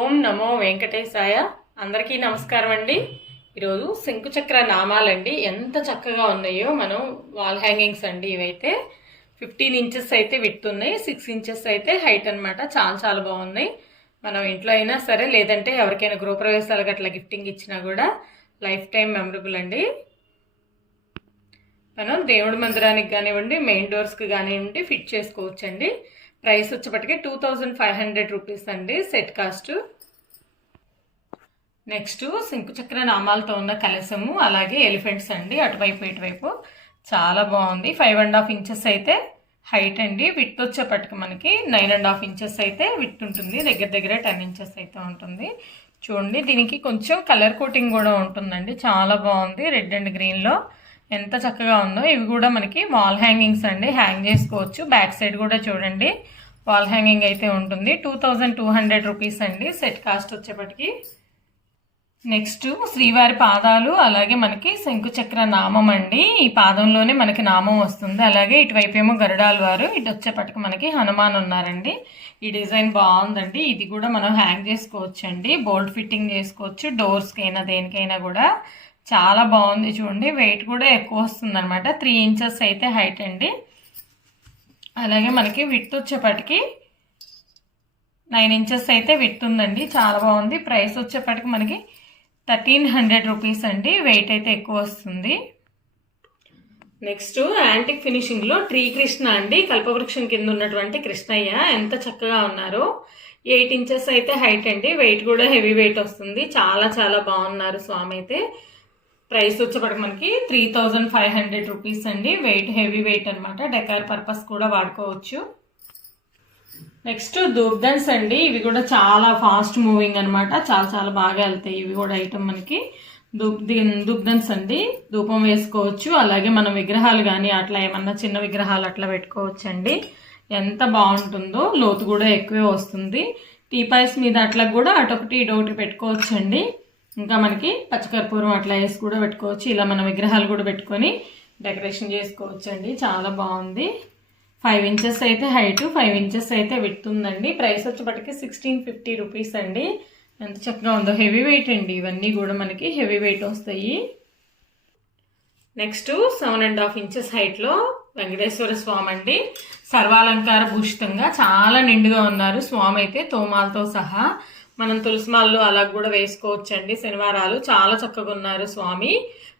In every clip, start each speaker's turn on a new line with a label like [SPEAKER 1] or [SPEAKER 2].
[SPEAKER 1] ఓం నమో వెంకటేశాయ. అందరికీ నమస్కారం అండి. ఈరోజు శంకుచక్ర నామాలండి ఎంత చక్కగా ఉన్నాయో మనం వాల్ హ్యాంగింగ్స్ అండి ఇవైతే. ఫిఫ్టీన్ ఇంచెస్ అయితే విడుతున్నాయి సిక్స్ ఇంచెస్ అయితే హైట్ అన్నమాట. చాలా చాలా బాగున్నాయి. మనం ఇంట్లో అయినా సరే లేదంటే ఎవరికైనా గృహప్రవేశాలకు అట్లా గిఫ్టింగ్ ఇచ్చినా కూడా లైఫ్ టైం మెమరబుల్ అండి. మనం దేవుడి మందిరానికి కానివ్వండి మెయిన్ డోర్స్కి కానివ్వండి ఫిట్ చేసుకోవచ్చండి. ప్రైస్ వచ్చేప్పటికి two thousand five hundred rupees అండి సెట్ కాస్ట్. నెక్స్ట్ శంకుచక్ర నామాలతో ఉన్న కలశము అలాగే ఎలిఫెంట్స్ అండి అటువైపు ఇటువైపు. చాలా బాగుంది. ఫైవ్ అండ్ హాఫ్ ఇంచెస్ అయితే హైట్ అండి. విత్ వచ్చేపటికి మనకి నైన్ అండ్ హాఫ్ ఇంచెస్ అయితే విత్ ఉంటుంది. దగ్గర దగ్గర టెన్ ఇంచెస్ అయితే ఉంటుంది. చూడండి దీనికి కొంచెం కలర్ కోటింగ్ కూడా ఉంటుందండి. చాలా బాగుంది. రెడ్ అండ్ గ్రీన్లో ఎంత చక్కగా ఉందో ఇవి కూడా మనకి వాల్ హ్యాంగింగ్స్ అండి. హ్యాంగ్ చేసుకోవచ్చు. బ్యాక్ సైడ్ కూడా చూడండి. వాల్ హ్యాంగింగ్ అయితే ఉంటుంది. Two thousand two hundred rupees అండి. సెట్ కాస్ట్ వచ్చేప్పటికి. నెక్స్ట్ శ్రీవారి పాదాలు అలాగే మనకి శంకుచక్ర నామం అండి. ఈ పాదంలోనే మనకి నామం వస్తుంది. అలాగే ఇటువైపు ఏమో గరుడాల వారు. ఇటు వచ్చేపటికి మనకి హనుమాన్ ఉన్నారండి. ఈ డిజైన్ బాగుందండి. ఇది కూడా మనం హ్యాంగ్ చేసుకోవచ్చు అండి బోల్ట్ ఫిట్టింగ్ చేసుకోవచ్చు డోర్స్కైనా దేనికైనా కూడా. చాలా బాగుంది చూడండి. వెయిట్ కూడా ఎక్కువ వస్తుంది అనమాట త్రీ ఇంచెస్ అయితే హైట్ అండి. అలాగే మనకి విత్ వచ్చేపటికి నైన్ ఇంచెస్ అయితే విత్ ఉందండి. చాలా బాగుంది. ప్రైస్ వచ్చేపటికి మనకి థర్టీన్ హండ్రెడ్ రూపీస్ అండి. వెయిట్ అయితే ఎక్కువ వస్తుంది. నెక్స్ట్ యాంటిక్ ఫినిషింగ్లో ట్రీ కృష్ణ అండి. కల్పవృక్షం కింద ఉన్నటువంటి కృష్ణయ్య ఎంత చక్కగా ఉన్నారో. ఎయిట్ ఇంచెస్ అయితే హైట్ అండి. వెయిట్ కూడా హెవీ వెయిట్ వస్తుంది. చాలా చాలా బాగున్నారు స్వామి అయితే. ప్రైస్ వచ్చేప్పటికి మనకి three thousand five hundred rupees అండి. వెయిట్ హెవీ వెయిట్ అనమాట డెకార్ పర్పస్ కూడా వాడుకోవచ్చు. నెక్స్ట్ దూబ్దన్స్ అండి. ఇవి కూడా చాలా ఫాస్ట్ మూవింగ్ అనమాట చాలా చాలా బాగా వెళ్తాయి. ఇవి కూడా ఐటమ్ మనకి దూప్ దూబ్దన్స్ అండి. ధూపం వేసుకోవచ్చు. అలాగే మనం విగ్రహాలు కానీ అట్లా ఏమన్నా చిన్న విగ్రహాలు అట్లా పెట్టుకోవచ్చు అండి ఎంత బాగుంటుందో లోతు కూడా ఎక్కువే వస్తుంది. టీపాయ్స్ మీద అట్లా కూడా అటొకటి ఇటొకటి పెట్టుకోవచ్చు అండి ఇంకా మనకి పచ్చకర్పూరం అట్లా వేసి కూడా పెట్టుకోవచ్చు. ఇలా మన విగ్రహాలు కూడా పెట్టుకొని డెకరేషన్ చేసుకోవచ్చు అండి చాలా బాగుంది. ఫైవ్ ఇంచెస్ అయితే హైట్ ఫైవ్ ఇంచెస్ అయితే విడుతుందండి ప్రైస్ వచ్చేపటికి సిక్స్టీన్ ఫిఫ్టీ రూపీస్ అండి. ఎంత చక్కగా ఉందో హెవీ వెయిట్ అండి. ఇవన్నీ కూడా మనకి హెవీ వెయిట్ వస్తాయి. Next seven and half inches హైట్లో వెంకటేశ్వర స్వామి అండి. సర్వాలంకార భూషితంగా చాలా నిండుగా ఉన్నారు. స్వామి అయితే తోమాలతో సహా మనం తులసిమాల్లో అలా కూడా వేసుకోవచ్చు అండి శనివారాలు చాలా చక్కగా ఉన్నారు స్వామి.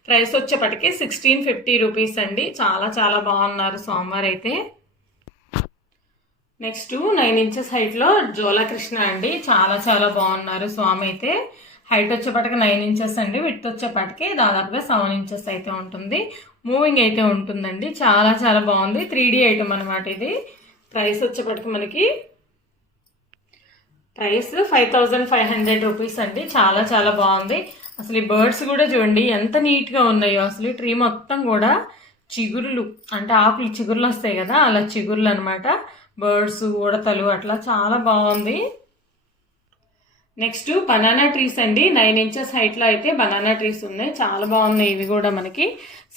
[SPEAKER 1] ప్రైస్ వచ్చేప్పటికి సిక్స్టీన్ ఫిఫ్టీ రూపీస్ అండి. చాలా చాలా బాగున్నారు స్వామివారు అయితే నెక్స్ట్ నైన్ ఇంచెస్ హైట్లో జోలకృష్ణ అండి. చాలా చాలా బాగున్నారు స్వామి అయితే హైట్ వచ్చేపటికి నైన్ ఇంచెస్ అండి. విత్ వచ్చేపటికి దాదాపుగా సెవెన్ ఇంచెస్ అయితే ఉంటుంది. మూవింగ్ అయితే ఉంటుందండి. చాలా చాలా బాగుంది. త్రీ డీ ఐటమ్ అనమాట ఇది. ప్రైస్ వచ్చేపటికి మనకి price five thousand five hundred rupees అండి. చాలా చాలా బాగుంది. అసలు ఈ బర్డ్స్ కూడా చూడండి ఎంత నీట్గా ఉన్నాయో. అసలు ఈ ట్రీ మొత్తం కూడా చిగురులు అంటే ఆకులు చిగురులు వస్తాయి కదా అలా చిగురులు అనమాట బర్డ్స్ ఉడతలు అట్లా చాలా బాగుంది. నెక్స్ట్ బనానా ట్రీస్ అండి. నైన్ ఇంచెస్ హైట్లో అయితే బనానా ట్రీస్ ఉన్నాయి. చాలా బాగున్నాయి ఇవి కూడా మనకి.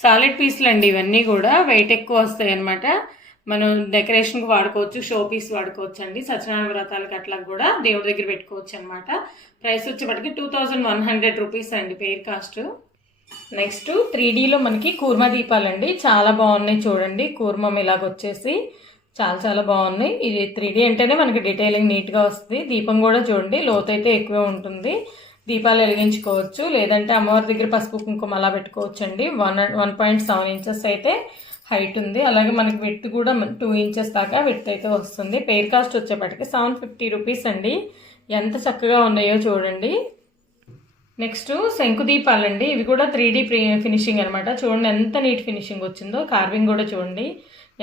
[SPEAKER 1] సాలిడ్ పీస్లు అండి ఇవన్నీ కూడా. వెయిట్ ఎక్కువ వస్తాయి అనమాట మనం డెకరేషన్కి వాడుకోవచ్చు షో పీస్ వాడుకోవచ్చు అండి సత్యనారాయణ వ్రతాలకి అట్లా కూడా దేవుడి దగ్గర పెట్టుకోవచ్చు అనమాట ప్రైస్ వచ్చేప్పటికి two thousand one hundred rupees అండి పేర్ కాస్ట్. నెక్స్ట్ త్రీ డీలో మనకి కూర్మ దీపాలండి. చాలా బాగున్నాయి చూడండి. కూర్మం ఇలాగొచ్చేసి చాలా చాలా బాగున్నాయి. ఇది త్రీ డీ అంటేనే మనకి డీటెయిలింగ్ నీట్గా వస్తుంది. దీపం కూడా చూడండి. లోతు అయితే ఎక్కువే ఉంటుంది. దీపాలు వెలిగించుకోవచ్చు. లేదంటే అమ్మవారి దగ్గర పసుపు కుంకుమ అలా పెట్టుకోవచ్చు అండి one one point seven inches అయితే హైట్ ఉంది. అలాగే మనకి విత్ కూడా టూ ఇంచెస్ దాకా విత్ అయితే వస్తుంది. పేర్ కాస్ట్ వచ్చేపటికి సెవెన్ ఫిఫ్టీ రూపీస్ అండి. ఎంత చక్కగా ఉన్నాయో చూడండి. నెక్స్ట్ శంకుదీపాలండి ఇవి కూడా త్రీ డీ ఫినిషింగ్ అనమాట చూడండి ఎంత నీట్ ఫినిషింగ్ వచ్చిందో. కార్వింగ్ కూడా చూడండి.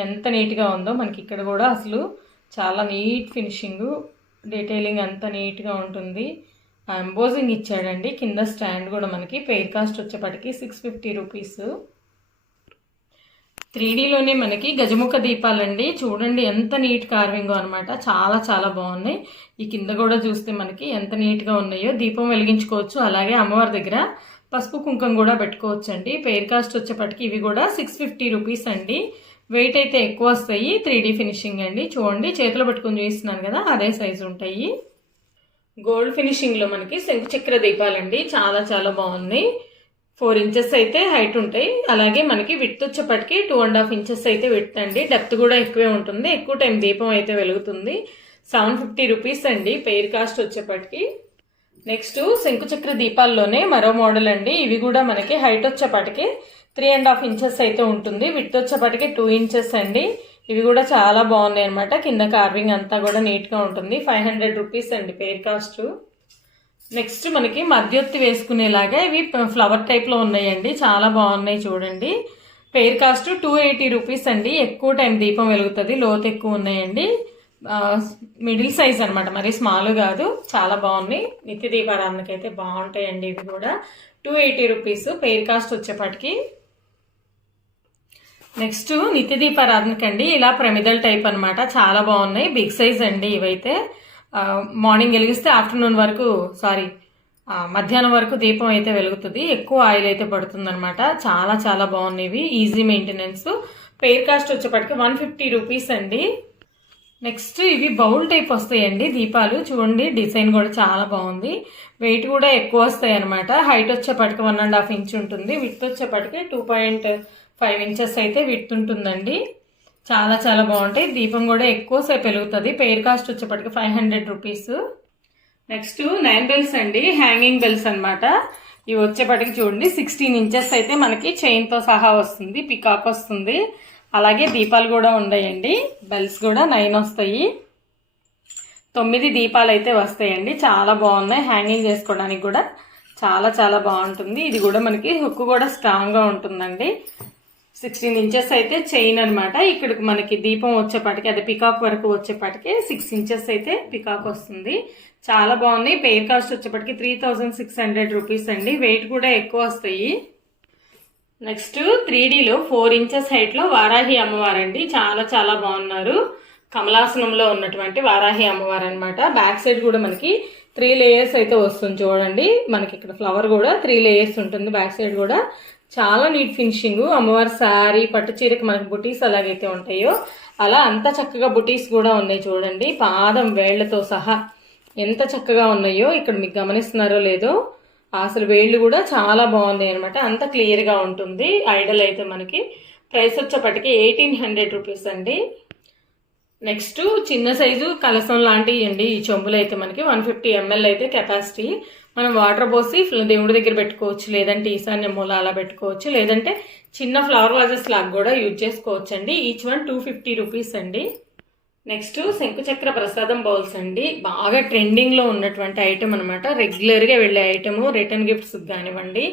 [SPEAKER 1] ఎంత నీట్గా ఉందో. మనకి ఇక్కడ కూడా అసలు చాలా నీట్ ఫినిషింగ్ డీటెయిలింగ్ అంత నీట్గా ఉంటుంది. ఎంబోజింగ్ ఇచ్చాడండి. కింద స్టాండ్ కూడా మనకి. పెయిర్ కాస్ట్ వచ్చేపటికి సిక్స్ ఫిఫ్టీ రూపీస్ త్రీ డీలోనే మనకి గజముఖ దీపాలండి. చూడండి ఎంత నీట్ కార్వింగ్ అనమాట చాలా చాలా బాగున్నాయి. ఈ కింద కూడా చూస్తే మనకి ఎంత నీట్గా ఉన్నాయో దీపం వెలిగించుకోవచ్చు. అలాగే అమ్మవారి దగ్గర పసుపు కుంకం కూడా పెట్టుకోవచ్చు అండి పెయిర్ కాస్ట్ వచ్చేప్పటికి ఇవి కూడా సిక్స్ ఫిఫ్టీ రూపీస్ అండి. వెయిట్ అయితే ఎక్కువ వస్తాయి. త్రీ ఫినిషింగ్ అండి. చూడండి చేతిలో పెట్టుకొని చూస్తున్నాను కదా అదే సైజు ఉంటాయి. గోల్డ్ ఫినిషింగ్లో మనకి శంకు చక్ర దీపాలండి. చాలా చాలా బాగున్నాయి. ఫోర్ ఇంచెస్ అయితే హైట్ ఉంటాయి. అలాగే మనకి విత్ వచ్చేపటికి టూ అండ్ హాఫ్ ఇంచెస్ అయితే విత్ అండి. డెప్త్ కూడా ఎక్కువే ఉంటుంది. ఎక్కువ టైం దీపం అయితే వెలుగుతుంది. సెవెన్ ఫిఫ్టీ రూపీస్ అండి పెయిర్ కాస్ట్ వచ్చేపటికి నెక్స్ట్ శంకుచక్ర దీపాల్లోనే మరో మోడల్ అండి. ఇవి కూడా మనకి హైట్ వచ్చేపటికి త్రీ అండ్ హాఫ్ ఇంచెస్ అయితే ఉంటుంది. విత్ వచ్చేపటికి టూ ఇంచెస్ అండి. ఇవి కూడా చాలా బాగున్నాయి అనమాట కింద కార్వింగ్ అంతా కూడా నీట్గా ఉంటుంది. ఫైవ్ హండ్రెడ్ రూపీస్ అండి పెయిర్ కాస్ట్ నెక్స్ట్ మనకి మధ్యొత్తి వేసుకునేలాగా ఇవి ఫ్లవర్ టైప్లో ఉన్నాయండి. చాలా బాగున్నాయి చూడండి. Pair cost two eighty rupees అండి. ఎక్కువ టైం దీపం వెలుగుతుంది. లోతు ఎక్కువ ఉన్నాయండి. మిడిల్ సైజ్ అనమాట మరి స్మాల్ కాదు. చాలా బాగున్నాయి. నిత్య దీపారాధనకి అయితే బాగుంటాయండి ఇవి కూడా. Two eighty rupees. Pair cost వచ్చేప్పటికి నెక్స్ట్ నిత్య దీపారాధనకండి. అండి ఇలా ప్రమిదల్ టైప్ అనమాట చాలా బాగున్నాయి. బిగ్ సైజ్ అండి ఇవైతే. మార్నింగ్ వెలిగిస్తే ఆఫ్టర్నూన్ వరకు సారీ మధ్యాహ్నం వరకు దీపం అయితే వెలుగుతుంది. ఎక్కువ ఆయిల్ అయితే పడుతుందనమాట చాలా చాలా బాగున్నాయి. ఇవి ఈజీ మెయింటెనెన్స్. పెయిర్ కాస్ట్ వచ్చేప్పటికి వన్ ఫిఫ్టీ రూపీస్ అండి. నెక్స్ట్ ఇవి బౌల్ టైప్ వస్తాయండి దీపాలు. చూడండి డిజైన్ కూడా చాలా బాగుంది. వెయిట్ కూడా ఎక్కువ వస్తాయి అనమాట హైట్ వచ్చేప్పటికి వన్ అండ్ హాఫ్ ఇంచ్ ఉంటుంది. విత్ వచ్చేప్పటికి టూ పాయింట్ ఫైవ్ ఇంచెస్ అయితే విత్ ఉంటుందండి. చాలా చాలా బాగుంటాయి. దీపం కూడా ఎక్కువసేపు వెలుగుతుంది. పెయిర్ కాస్ట్ వచ్చేప్పటికి five hundred rupees. Next nine bells అండి. హ్యాంగింగ్ బెల్స్ అన్నమాట. ఇవి వచ్చేప్పటికి చూడండి. సిక్స్టీన్ ఇంచెస్ అయితే మనకి చైన్తో సహా వస్తుంది. పికాక్ వస్తుంది. అలాగే దీపాలు కూడా ఉన్నాయండి. బెల్స్ కూడా నైన్ వస్తాయి. తొమ్మిది దీపాలు అయితే వస్తాయండి. చాలా బాగున్నాయి. హ్యాంగింగ్ చేసుకోవడానికి కూడా చాలా చాలా బాగుంటుంది. ఇది కూడా మనకి హుక్ కూడా స్ట్రాంగ్గా ఉంటుందండి. సిక్స్టీన్ ఇంచెస్ అయితే చైన్ అనమాట ఇక్కడికి మనకి దీపం వచ్చేపాటికి అది పికాక్ వరకు వచ్చేపాటికి సిక్స్ ఇంచెస్ అయితే పికాక్ వస్తుంది. చాలా బాగుంది పెయిర్ కాస్ట్ వచ్చేప్పటికి three thousand six hundred rupees అండి. వెయిట్ కూడా ఎక్కువ వస్తాయి. నెక్స్ట్ త్రీ డీలో ఫోర్ ఇంచెస్ హైట్లో వారాహి అమ్మవారండి. చాలా చాలా బాగున్నారు. కమలాసనంలో ఉన్నటువంటి వారాహి అమ్మవారు అనమాట బ్యాక్ సైడ్ కూడా మనకి త్రీ లేయర్స్ అయితే వస్తుంది చూడండి. మనకి ఇక్కడ ఫ్లవర్ కూడా త్రీ లేయర్స్ ఉంటుంది. బ్యాక్ సైడ్ కూడా చాలా నీట్ ఫినిషింగ్. అమ్మవారి శారీ పట్టు చీరకి మనకి బుటీస్ అలాగైతే ఉంటాయో. అలా అంత చక్కగా బుటీస్ కూడా ఉన్నాయి చూడండి. పాదం వేళ్ళతో సహా ఎంత చక్కగా ఉన్నాయో ఇక్కడ మీకు గమనిస్తున్నారో లేదో అసలు వేళ్ళు కూడా చాలా బాగున్నాయి అనమాట అంత క్లియర్గా ఉంటుంది. ఐడల్ అయితే మనకి ప్రైస్ వచ్చేపటికి ఎయిటీన్ హండ్రెడ్ రూపీస్ అండి. నెక్స్ట్ చిన్న సైజు కలసం లాంటివి అండి. ఈ చెంబులు అయితే మనకి వన్ ఫిఫ్టీ ఎంఎల్ అయితే కెపాసిటీ. మనం వాటర్ పోసి దేవుడి దగ్గర పెట్టుకోవచ్చు లేదంటే ఈశాన్య మూల అలా పెట్టుకోవచ్చు లేదంటే చిన్న ఫ్లవర్ వాజెస్ లాగా కూడా యూజ్ చేసుకోవచ్చు అండి each one two fifty rupees అండి. నెక్స్ట్ శంకుచక్ర ప్రసాదం బౌల్స్ అండి. బాగా ట్రెండింగ్లో ఉన్నటువంటి ఐటెం అనమాట రెగ్యులర్గా వెళ్ళే ఐటెము రిటర్న్ గిఫ్ట్స్ కానివ్వండి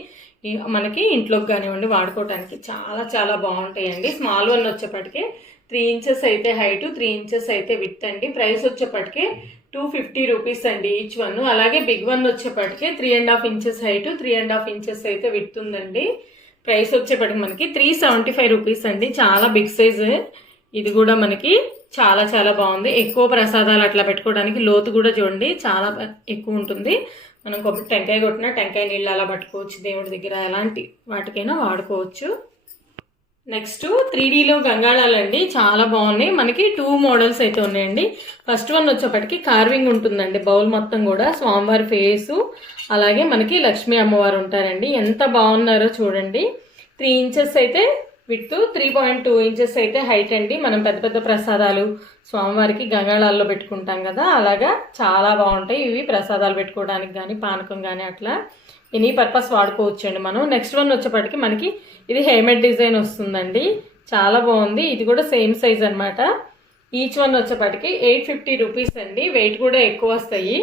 [SPEAKER 1] మనకి ఇంట్లోకి కానివ్వండి వాడుకోవడానికి చాలా చాలా బాగుంటాయండి. స్మాల్ వన్ వచ్చేప్పటికి త్రీ ఇంచెస్ అయితే హైట్ త్రీ ఇంచెస్ అయితే విత్ అండి. ప్రైస్ వచ్చేప్పటికి టూ ఫిఫ్టీ రూపీస్ అండి ఈచ్ వన్ అలాగే బిగ్ వన్ వచ్చేప్పటికి three and half inches height three and half inches అయితే విడుతుందండి ప్రైస్ వచ్చేప్పటికి మనకి త్రీ సెవెంటీ ఫైవ్ రూపీస్ అండి. చాలా బిగ్ సైజ్ ఇది కూడా మనకి చాలా చాలా బాగుంది. ఎక్కువ ప్రసాదాలు అట్లా పెట్టుకోవడానికి లోతు కూడా చూడండి చాలా ఎక్కువ ఉంటుంది. మనం కొబ్బరి టెంకాయ కొట్టినా టెంకాయ నీళ్ళు అలా పట్టుకోవచ్చు దేవుడి దగ్గర. ఎలాంటి వాటికైనా వాడుకోవచ్చు. నెక్స్ట్ త్రీ డీలో గంగాళాలండి చాలా బాగున్నాయి. మనకి టూ మోడల్స్ అయితే ఉన్నాయండి. ఫస్ట్ వన్ వచ్చేప్పటికి కార్వింగ్ ఉంటుందండి బౌల్ మొత్తం కూడా స్వామివారి ఫేసు అలాగే మనకి లక్ష్మీ అమ్మవారు ఉంటారండి. ఎంత బాగున్నారో చూడండి. త్రీ ఇంచెస్ అయితే width three point two inches అయితే హైట్ అండి. మనం పెద్ద పెద్ద ప్రసాదాలు స్వామివారికి గంగాళాల్లో పెట్టుకుంటాం కదా అలాగా చాలా బాగుంటాయి. ఇవి ప్రసాదాలు పెట్టుకోవడానికి కానీ పానకం కానీ అట్లా ఎనీ పర్పస్ వాడుకోవచ్చు అండి మనం. నెక్స్ట్ వన్ వచ్చేప్పటికి మనకి ఇది హేమెడ్ డిజైన్ వస్తుందండి. చాలా బాగుంది. ఇది కూడా సేమ్ సైజ్ అన్నమాట. ఈచ్ వన్ వచ్చేప్పటికి ఎయిట్ ఫిఫ్టీ రూపీస్ అండి. వెయిట్ కూడా ఎక్కువ వస్తాయి.